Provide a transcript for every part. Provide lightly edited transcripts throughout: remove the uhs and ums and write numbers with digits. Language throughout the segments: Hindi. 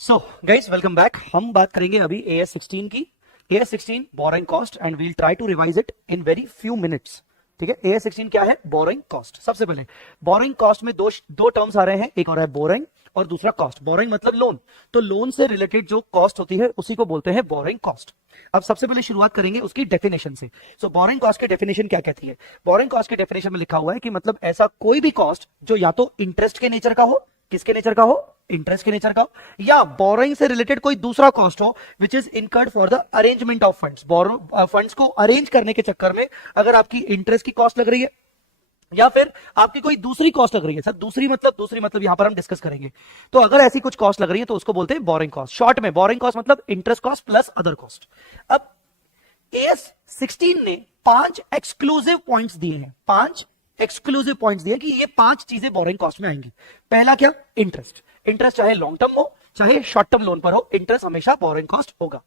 So guys welcome back. हम बात करेंगे अभी AS16 की। AS16 borrowing cost and we'll try to revise it in very few minutes. ठीक है, AS16 क्या है? Borrowing cost. सबसे पहले बोरोइंग कॉस्ट में दो टर्म्स आ रहे हैं, एक और है बोरोइंग और दूसरा कॉस्ट। बोरोइंग मतलब लोन, तो लोन से रिलेटेड जो कॉस्ट होती है उसी को बोलते हैं बोरोइंग कॉस्ट। अब सबसे पहले शुरुआत करेंगे उसकी डेफिनेशन से। सो बोरोइंग कॉस्ट की डेफिनेशन क्या कहती है? बोरोइंग कॉस्ट की डेफिनेशन में लिखा हुआ है कि मतलब ऐसा कोई भी कॉस्ट जो या तो इंटरेस्ट के नेचर का हो, किसके नेचर का हो? इंटरेस्ट के नेचर का हो, या बोरोइंग से रिलेटेड कोई दूसरा कॉस्ट हो which is incurred for the arrangement of funds. Funds को अरेंज करने के चक्कर में अगर आपकी इंटरेस्ट की कॉस्ट लग रही है या फिर आपकी कोई दूसरी कॉस्ट लग रही है। सर दूसरी मतलब यहां पर हम डिस्कस करेंगे। तो अगर ऐसी कुछ कॉस्ट लग रही है तो उसको बोलते हैं बोरोइंग कॉस्ट। शॉर्ट में बोरोइंग कॉस्ट मतलब interest cost plus other cost. अब AS16 ने 5 एक्सक्लूसिव पॉइंट्स दिए हैं, 5 एक्सक्लूसिव पॉइंट्स दिए कि ये 5 चीजें बोरोइंग कॉस्ट में आएंगी। पहला क्या? इंटरेस्ट। इंटरेस्ट चाहे लॉन्ग टर्म हो चाहे शॉर्ट टर्म लोन पर हो, इंटरेस्ट हमेशा बोरोइंग कॉस्ट होगा।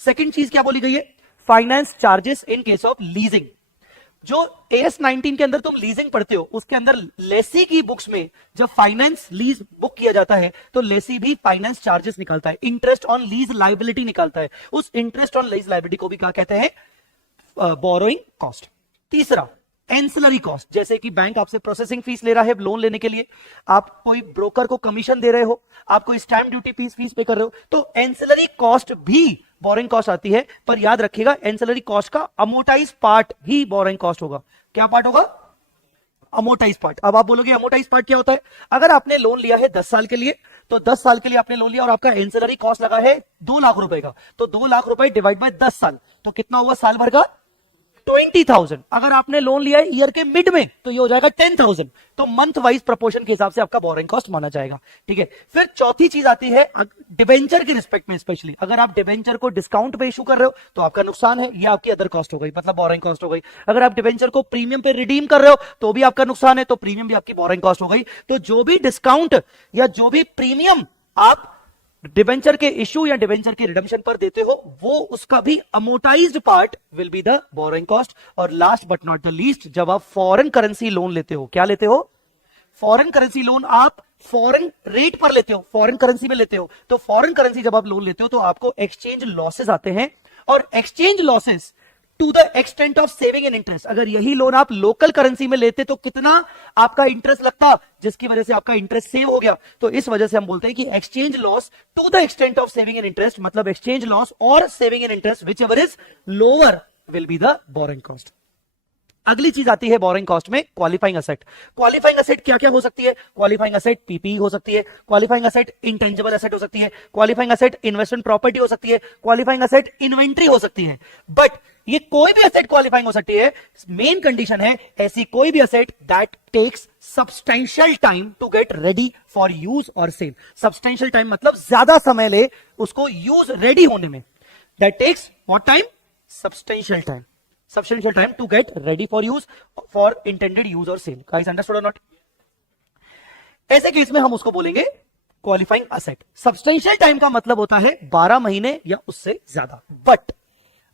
सेकंड चीज क्या बोली गई है? Finance charges in case of leasing. जो AS19 के अंदर तुम लीजिंग पढ़ते हो उसके अंदर लेसी की बुक्स में जब फाइनेंस लीज बुक किया जाता है तो लेसी भी फाइनेंस चार्जेस निकालता है, इंटरेस्ट ऑन लीज लायबिलिटी निकालता है। उस इंटरेस्ट ऑन लीज लायबिलिटी को भी क्या कहते हैं? Borrowing cost. तीसरा एंसिलरी कॉस्ट, जैसे कि बैंक आपसे प्रोसेसिंग फीस ले रहा है लोन लेने के लिए, आप कोई ब्रोकर को कमीशन दे रहे हो, आप कोई स्टैंप ड्यूटी फीस पे कर रहे हो, तो एंसिलरी कॉस्ट भी बोरोइंग कॉस्ट आती है। पर याद रखिएगा एंसिलरी कॉस्ट का अमोटाइज पार्ट ही बोरोइंग कॉस्ट होगा। क्या पार्ट होगा? Amortise part. अब आप बोलोगे अमोटाइज पार्ट क्या होता है? अगर आपने लोन लिया है 10 साल के लिए, तो 10 साल के लिए आपने लोन लिया और आपका एंसिलरी कॉस्ट लगा है 2 लाख रुपए का, तो 2 लाख रुपए डिवाइड बाय 10 साल, तो कितना हुआ साल भर का? 20,000। अगर आपने लोन लिया है ईयर के मिड में तो ये हो जाएगा 10,000। तो मंथ वाइज प्रोपोर्शन के हिसाब से आपका बोरोइंग कॉस्ट माना जाएगा। ठीक है, फिर चौथी चीज आती है डिबेंचर के रिस्पेक्ट में। स्पेशली अगर आप डिबेंचर को डिस्काउंट पे इशू कर रहे हो तो आपका नुकसान है, ये आपकी अदर कॉस्ट हो गई, मतलब बोरोइंग कॉस्ट हो गई। अगर आप डिबेंचर को प्रीमियम पे रिडीम कर रहे हो तो भी आपका नुकसान है, तो प्रीमियम भी आपकी बोरोइंग कॉस्ट हो गई। तो जो भी डिस्काउंट या जो भी प्रीमियम आप डिबेंचर के इशू या डिबेंचर के रिडम्पशन पर देते हो वो उसका भी amortised part will be the borrowing cost. और last but not the least, जब आप फॉरेन करेंसी लोन लेते हो, क्या लेते हो? फॉरेन करेंसी लोन आप फॉरेन रेट पर लेते हो, फॉरेन करेंसी में लेते हो, तो फॉरेन करेंसी जब आप लोन लेते हो तो आपको एक्सचेंज लॉसेस आते हैं। और exchange losses to the extent of saving and interest, अगर यही लोन आप लोकल करेंसी में लेते तो कितना आपका इंटरेस्ट लगता, जिसकी वजह से आपका इंटरेस्ट सेव हो गया। तो इस वजह से हम बोलते हैं कि exchange loss to the extent of saving and interest, मतलब एक्सचेंज लॉस और saving and interest whichever is lower will be the borrowing cost. अगली चीज आती है बोरोइंग कॉस्ट में क्वालिफाइंग असेट। क्वालिफाइंग असेट क्या क्या हो सकती है? क्वालिफाइंग असेट पीपीई हो सकती है, क्वालिफाइंग असेट इंटेंजिबल असेट हो सकती है, क्वालिफाइंग असेट इन्वेस्टमेंट प्रॉपर्टी हो सकती है, क्वालिफाइंग असेट इन्वेंट्री हो सकती है। बट ये कोई भी असेट क्वालिफाइंग हो सकती है, मेन कंडीशन है ऐसी कोई भी asset that takes substantial time to get ready for use और सेल। सब्सटेंशियल टाइम मतलब ज्यादा समय ले उसको यूज रेडी होने में। That takes what time? Substantial time. Substantial time to get ready for use for intended use or sale. Guys understood or not? ऐसे केस में हम उसको बोलेंगे क्वालिफाइंग असेट। सब्सटेंशियल टाइम का मतलब होता है 12 महीने या उससे ज्यादा। But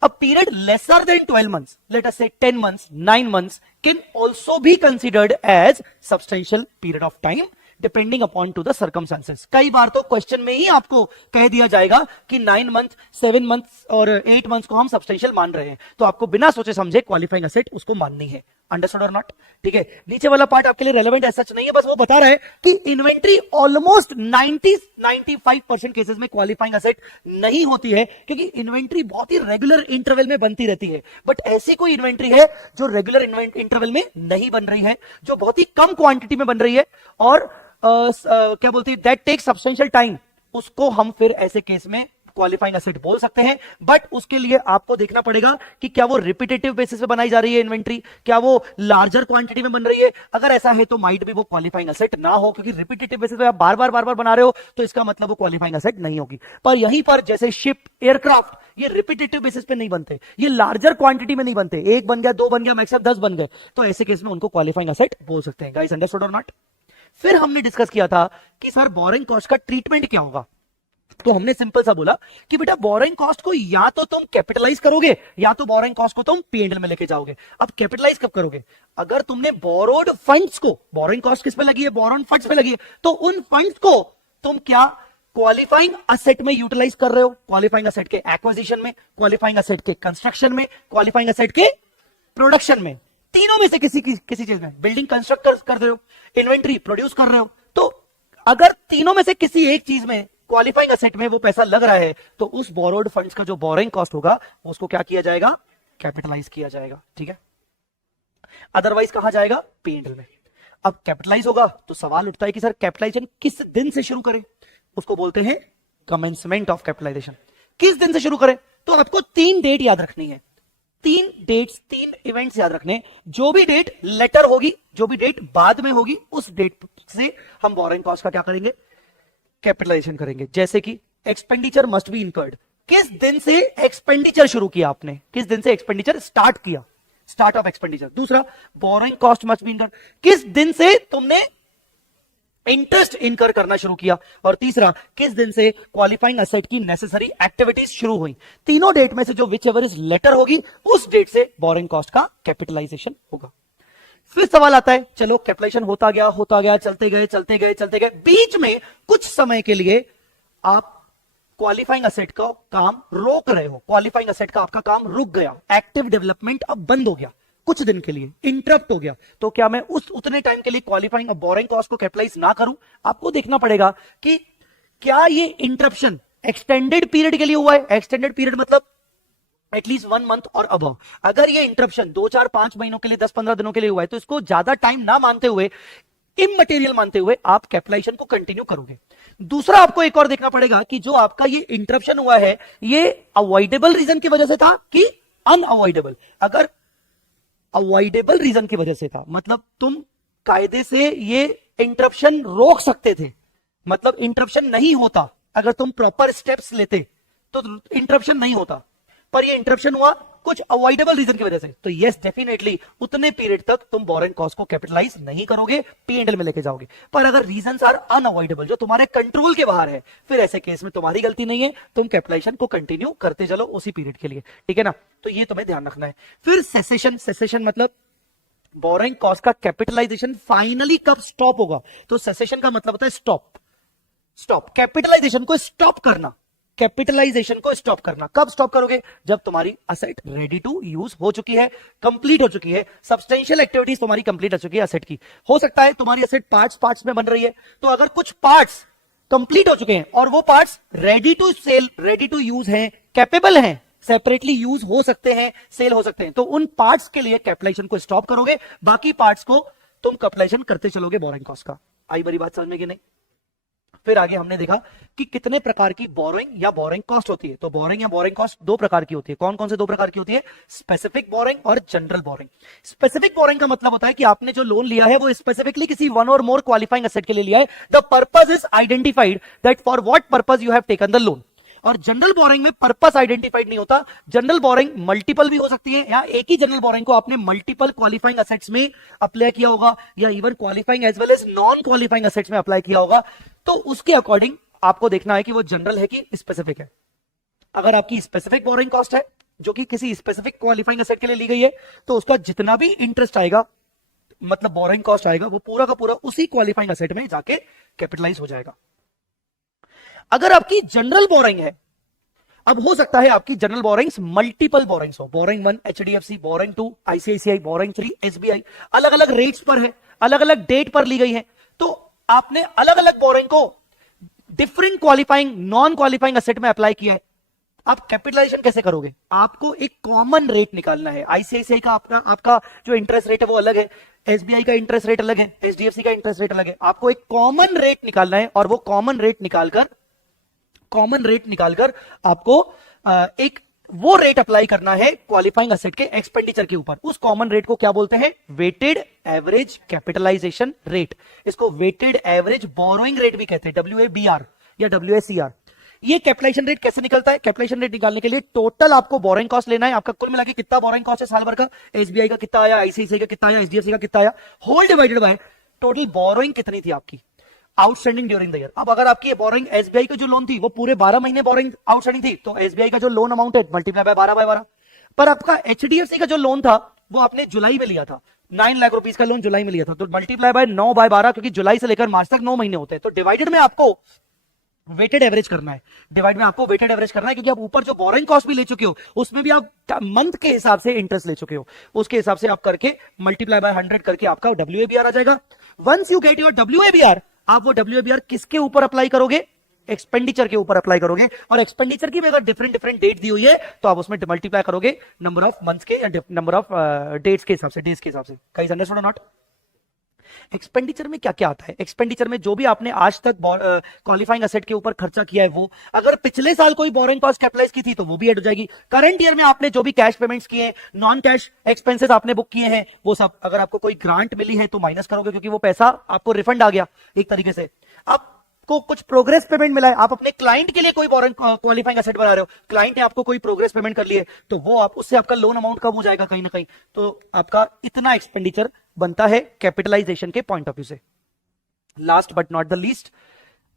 a period lesser than 12 months, let us say 10 months, 9 months can also be considered as substantial period of time depending upon two the circumstances. कई बार तो क्वेश्चन में ही आपको कह दिया जाएगा कि 9 मंथ, 7 मंथ और 8 मंथ को हम सब्सटेंशियल मान रहे हैं, तो आपको बिना सोचे समझे क्वालिफाइंग असेट उसको माननी है। अंडरस्टूड और नॉट? ठीक है, नीचे वाला पार्ट आपके लिए रेलेवेंट ऐसा नहीं है, बस वो बता रहा है कि इन्वेंट्री ऑलमोस्ट 90-95% केसेस में क्वालिफाइंग असेट नहीं होती है, क्योंकि इन्वेंट्री बहुत ही रेगुलर इंटरवल में बनती रहती है। बट ऐसी कोई इन्वेंट्री है जो रेगुलर इंटरवल में नहीं बन रही है, जो बहुत ही कम क्वांटिटी में बन रही है और क्या बोलते हैं दैट टेक सब्सटेंशियल टाइम, उसको हम फिर ऐसे केस में क्वालिफाइंग एसेट बोल सकते हैं। बट उसके लिए आपको देखना पड़ेगा कि क्या वो रिपीटेटिव बेसिस पे बनाई जा रही है इन्वेंट्री, क्या वो लार्जर क्वांटिटी में बन रही है। अगर ऐसा है तो माइट भी वो क्वालिफाइंग एसेट ना हो, क्योंकि रिपीटेटिव बेसिस पे आप बार बार बना रहे हो तो इसका मतलब वो क्वालिफाइंग एसेट नहीं होगी। पर यहीं पर जैसे शिप, एयरक्राफ्ट, ये रिपीटेटिव बेसिस पे नहीं बनते, ये लार्जर क्वांटिटी में नहीं बनते, 1 बन गया, 2 बन गया, मैक्सिमम 10 बन गए, तो ऐसे केस में उनको क्वालिफाइंग एसेट बोल सकते हैं। गाइस अंडरस्टूड और नॉट? फिर हमने डिस्कस किया था कि सर बोरोइंग कॉस्ट का ट्रीटमेंट क्या होगा। तो हमने सिंपल सा बोला कि बेटा बोरोइंग कॉस्ट को या तो तुम कैपिटलाइज करोगे या तो बोरोइंग कॉस्ट को तुम P&L में लेके जाओगे। अब कैपिटलाइज कब करोगे? अगर तुमने बोरोड फंड्स को, बोरोइंग कॉस्ट किस पे लगी है? बोरोड फंड्स पे लगी है, तो उन फंड्स को तुम क्या क्वालिफाइंग असेट में यूटिलाइज कर रहे हो, क्वालिफाइंग असेट के एक्विजिशन में, क्वालिफाइंग असेट के कंस्ट्रक्शन में, क्वालिफाइंग असेट के प्रोडक्शन में, तीनों में से किसी चीज में, बिल्डिंग कंस्ट्रक्ट कर रहे हो, इन्वेंट्री प्रोड्यूस कर रहे हो, तो अगर तीनों में से किसी एक चीज में क्वालिफाइंग असेट में वो पैसा लग रहा है तो उस बोरोड फंड्स का जो बोरिंग कॉस्ट होगा उसको क्या किया जाएगा, कैपिटलाइज किया जाएगा, ठीक है। अदरवाइज कहां जाएगा, P&L में। अब कैपिटलाइज होगा तो सवाल उठता है कि सर कैपिटलाइजेशन किस दिन से शुरू करें, उसको बोलते हैं कमेंसमेंट ऑफ कैपिटलाइजेशन। किस दिन से शुरू करें, तो आपको 3 डेट याद रखनी है, 3 डेट्स, 3 इवेंट्स याद रखने। जो भी डेट लेटर होगी, जो भी डेट बाद में होगी, उस डेट से हम बोरिंग कॉस्ट का क्या करेंगे, कैपिटलाइजेशन करेंगे। जैसे कि एक्सपेंडिचर मस्ट बी इनकर्ड, किस दिन से एक्सपेंडिचर शुरू किया आपने, किस दिन से एक्सपेंडिचर स्टार्ट किया, स्टार्ट ऑफ एक्सपेंडिचर। दूसरा, borrowing cost must be incurred, किस दिन से तुमने इंटरेस्ट इनकर करना शुरू किया। और तीसरा, किस दिन से क्वालिफाइंग असेट की नेसेसरी एक्टिविटीज शुरू हुई। तीनों डेट में से जो विच एवर इज लेटर होगी, उस डेट से बोरिंग कॉस्ट का कैपिटलाइजेशन होगा। फिर सवाल आता है, चलो कैपिटलाइजेशन होता गया, चलते गए, बीच में कुछ समय के लिए आप क्वालिफाइंग असेट का काम रोक रहे हो, क्वालिफाइंग असेट का आपका काम रुक गया, एक्टिव डेवलपमेंट अब बंद हो गया, कुछ दिन के लिए इंटरप्ट हो गया, तो क्या मैं उतने टाइम के लिए क्वालिफाइंग और बोरिंग कॉस्ट को कैपिटलाइज ना करूं। आपको देखना पड़ेगा कि क्या ये इंटरप्शन एक्सटेंडेड पीरियड के लिए हुआ है, एक्सटेंडेड पीरियड मतलब एटलीस्ट 1 मंथ और अबव। अगर ये इंटरप्शन 2, 4, 5 महीनों के लिए, 10-15 दिनों के लिए हुआ है, तो इसको ज्यादा टाइम ना मानते हुए, इमटेरियल मानते हुए आप कैपिटलाइजेशन को कंटिन्यू करोगे। दूसरा, आपको एक और देखना पड़ेगा कि जो आपका ये इंटरप्शन हुआ है, ये अवॉइडेबल रीजन की वजह से था कि अनअवॉइडेबल। अगर अवॉइडेबल रीजन की वजह से था, मतलब तुम कायदे से ये इंटरप्शन रोक सकते थे, मतलब इंटरप्शन नहीं होता, अगर तुम प्रॉपर स्टेप्स लेते तो इंटरप्शन नहीं होता, पर ये इंटरप्शन हुआ कुछ अवॉइडेबल रीजन की वजह से, तो यस डेफिनेटली उतने पीरियड तक तुम बोरिंग कॉस्ट को कैपिटलाइज नहीं करोगे, P&L में लेके जाओगे। पर अगर रीजंस आर अनअवॉइडेबल, जो तुम्हारे कंट्रोल के बाहर है, फिर ऐसे केस में तुम्हारी गलती नहीं है, तुम कैपिटलाइजेशन को कंटिन्यू करते चलो उसी पीरियड के लिए, ठीक है ना। तो ये तुम्हें ध्यान रखना है। फिर सेसेशन मतलब बोरिंग कॉस्ट का कैपिटलाइजेशन फाइनली कब स्टॉप होगा, तो सेसेशन का मतलब होता है स्टॉप, कैपिटलाइजेशन को स्टॉप करना, कैपिटलाइजेशन को स्टॉप करना। कब स्टॉप करोगे, जब तुम्हारी असेट रेडी टू यूज हो चुकी है, कंप्लीट हो चुकी है, सब्सटेंशियल एक्टिविटीज तुम्हारी कंप्लीट हो चुकी है असेट की। हो सकता है तुम्हारी असेट पार्ट्स में बन रही है, तो अगर कुछ पार्ट्स कंप्लीट हो चुके हैं और वो parts ready to sell, ready to use हैं, कैपेबल हैं, सेपरेटली यूज हो सकते हैं, सेल हो सकते हैं, तो उन पार्ट्स के लिए कैपिटलाइजेशन को स्टॉप करोगे, बाकी पार्ट्स को तुम कैपिटलाइजेशन करते चलोगे बोरिंग कॉस्ट का। आई बड़ी बात समझ में कि नहीं। फिर आगे हमने देखा कि कितने प्रकार की बोरिंग या बोरिंग कॉस्ट होती है। तो बोरिंग या बोरिंग कॉस्ट 2 प्रकार की होती है। कौन कौन से 2 प्रकार की होती है, स्पेसिफिक बोरिंग और जनरल बोरिंग। स्पेसिफिक बोरिंग का मतलब होता है कि आपने जो लोन लिया है वो स्पेसिफिकली किसी 1 और मोर क्वालिफाइंग एसेट के लिए लिया है, the purpose is identified that for what purpose you have taken the loan. और जनरल बोरिंग में पर्पस आइडेंटिफाइड नहीं होता। जनरल बोरिंग मल्टीपल भी हो सकती है, या एक ही जनरल बोरिंग को आपने मल्टीपल क्वालिफाइंग एसेट्स में अप्लाई किया होगा, या even qualifying as well as non qualifying assets में अप्लाई किया होगा, तो उसके अकॉर्डिंग आपको देखना है कि वो जनरल है कि स्पेसिफिक है। अगर आपकी स्पेसिफिक बोरिंग कॉस्ट है जो कि किसी स्पेसिफिक क्वालिफाइंग एसेट के लिए ली गई है, तो उसका जितना भी इंटरेस्ट आएगा, मतलब बोरिंग कॉस्ट आएगा, वो पूरा का पूरा उसी क्वालिफाइंग एसेट में जाके कैपिटलाइज हो जाएगा। अगर आपकी जनरल बोरिंग है, अब हो सकता है आपकी जनरल बोरिंग्स मल्टीपल बोरिंग्स हो, boring 1 HDFC, boring 2 ICICI, boring 3 SBI, अलग अलग रेट्स पर है, अलग अलग डेट पर ली गई है, तो आपने अलग अलग बोरिंग को different qualifying non qualifying asset में अप्लाई किया है। आप कैपिटलाइजेशन कैसे करोगे, आपको एक कॉमन रेट निकालना है। ICICI का आपका जो इंटरेस्ट रेट है वो अलग है, SBI का इंटरेस्ट रेट अलग है, HDFC का इंटरेस्ट रेट अलग है। आपको एक कॉमन रेट निकालना है, और वो कॉमन रेट निकालकर आपको एक वो रेट अप्लाई करना है क्वालिफाइंग एसेट के एक्सपेंडिचर के ऊपर। उस कॉमन रेट को क्या बोलते हैं, वेटेड एवरेज कैपिटलाइजेशन रेट। इसको वेटेड एवरेज बोरोइंग रेट भी कहते हैं, WABR या WACR। ये कैपिटलाइजेशन रेट कैसे निकलता है, कैपिटलाइजेशन रेट निकालने के लिए टोटल आपको बोरिंग कॉस्ट लेना है, आपका कुल मिला के कितना बोरिंग कॉस्ट है साल भर का, SBI का कितना आया, ICICI का कितना आया, HDFC का कितना आया, whole divided by total borrowing कितनी थी आपकी आउटस्टैंडिंग ड्यूरिंग द ईयर। अब अगर आपकी बोरिंग SBI का जो लोन थी वो पूरे 12 महीने बोरिंग आउटस्टैंडिंग थी, तो SBI का जो लोन अमाउंट है मल्टीप्लाई बाय 12/12। पर आपका HDFC का जो लोन था वो आपने जुलाई में लिया था, 9 लाख रुपीस का लोन जुलाई में लिया था, तो मल्टीप्लाई बाय 9/12, क्योंकि जुलाई से लेकर मार्च तक 9 महीने होते हैं, तो डिवाइडेड में आपको वेटेड एवरेज करना है, डिवाइड में आपको वेटेड एवरेज करना है, क्योंकि आप ऊपर जो बोरोइंग कॉस्ट भी ले चुके हो उसमें भी आप मंथ के हिसाब से इंटरेस्ट ले चुके हो, उसके हिसाब से आप करके मल्टीप्लाई बाय 100 करके आपका WABR आ जाएगा। Once you get your WABR, आप वो WABR किसके ऊपर अप्लाई करोगे? एक्सपेंडिचर के ऊपर अप्लाई करोगे, और एक्सपेंडिचर की भी अगर डिफरेंट डिफरेंट डेट दी हुई है तो आप उसमें मल्टीप्लाई करोगे नंबर ऑफ मंथ्स के या नंबर ऑफ डेट्स के हिसाब से, डेज के हिसाब से। गाइस अंडरस्टूड और नॉट? एक्सपेंडिचर में क्या क्या आता है? एक्सपेंडिचर में जो भी आपने आज तक क्वालिफाइंग असेट के ऊपर खर्चा किया है वो, अगर पिछले साल कोई बोरोइंग कॉस्ट कैपिटलाइज की थी तो वो भी ऐड हो जाएगी। करंट ईयर में आपने जो भी कैश पेमेंट्स किए हैं, नॉन कैश एक्सपेंसेस आपने बुक किए हैं, वो सब, अगर आपको कोई ग्रांट मिली है तो माइनस करोगे, क्योंकि वो पैसा आपको रिफंड आ गया एक तरीके से। आपको कुछ प्रोग्रेस पेमेंट मिला है, आप अपने क्लाइंट के लिए कोई बोरोइंग क्वालिफाइंग असेट बना रहे हो, क्लाइंट ने आपको कोई प्रोग्रेस पेमेंट कर ली है, तो वो आप उससे आपका लोन अमाउंट कम हो जाएगा कहीं ना कहीं, तो आपका इतना एक्सपेंडिचर बनता है कैपिटलाइजेशन के पॉइंट ऑफ व्यू से। Last but not the least,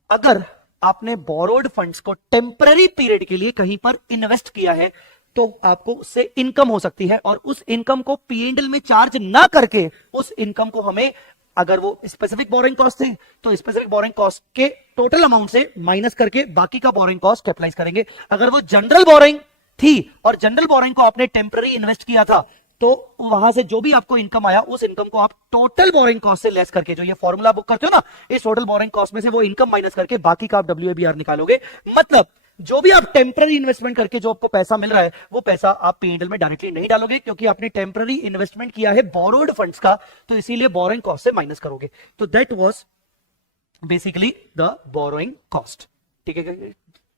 अगर आपने बोरोड फंड्स को टेम्पररी पीरियड के लिए कहीं पर इन्वेस्ट किया है तो आपको उससे इनकम हो सकती है, और उस इनकम को P&L में चार्ज ना करके उस इनकम को हमें, अगर वो स्पेसिफिक बोरिंग कॉस्ट थे तो स्पेसिफिक बोरिंग कॉस्ट के टोटल अमाउंट से माइनस करके बाकी का बोरिंग कॉस्ट कैपिटलाइज करेंगे। अगर वो जनरल बोरिंग थी और जनरल बोरिंग को आपने टेम्पररी इन्वेस्ट किया था तो वहां से जो भी आपको इनकम आया उस इनकम को आप टोटल बोरिंग कॉस्ट से लेस करके, जो ये फॉर्मूला बुक करते हो ना, इस टोटल बोरिंग कॉस्ट में से वो इनकम माइनस करके बाकी का आप WABR निकालोगे। मतलब जो भी आप टेम्पररी इन्वेस्टमेंट करके जो आपको पैसा मिल रहा है वो पैसा आप P&L में डायरेक्टली नहीं डालोगे, क्योंकि आपने टेम्पररी इन्वेस्टमेंट किया है बोरोड फंड्स का, तो इसीलिए बोरिंग कॉस्ट से माइनस करोगे। तो that was basically the borrowing cost. ठीक है,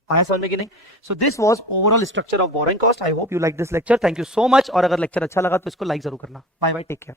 आया समझ में कि नहीं? So this was overall structure of borrowing cost. I hope you like this lecture. Thank you so much. और अगर लेक्चर अच्छा लगा तो इसको लाइक जरूर करना। Bye bye, take care.